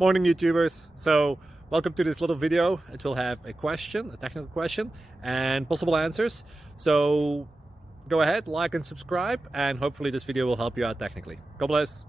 Morning YouTubers. So welcome to this little video. It will have a question, a technical question, and possible answers. So go ahead, like and subscribe, and hopefully this video will help you out technically. God bless.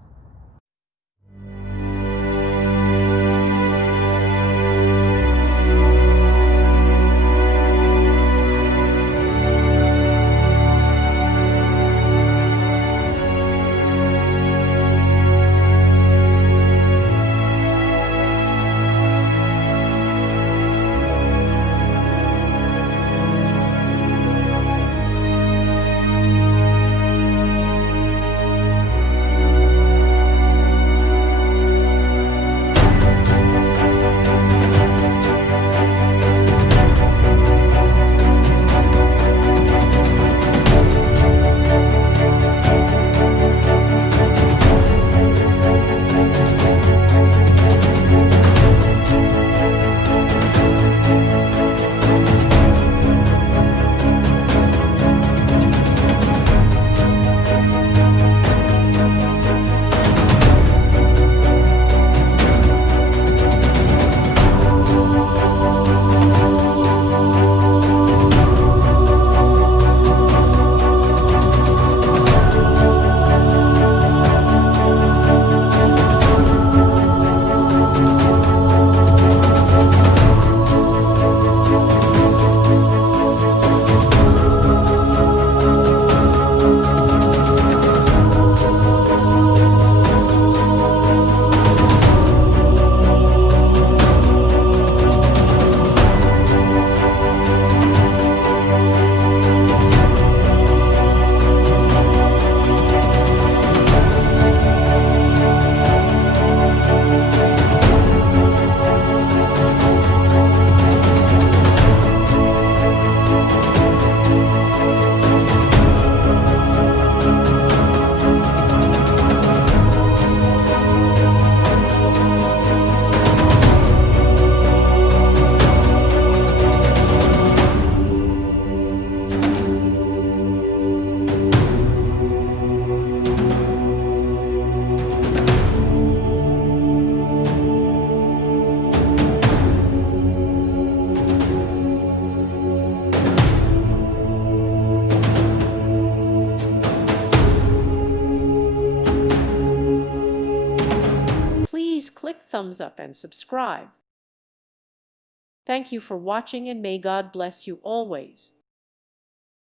Please click thumbs up and subscribe. Thank you for watching and may God bless you always.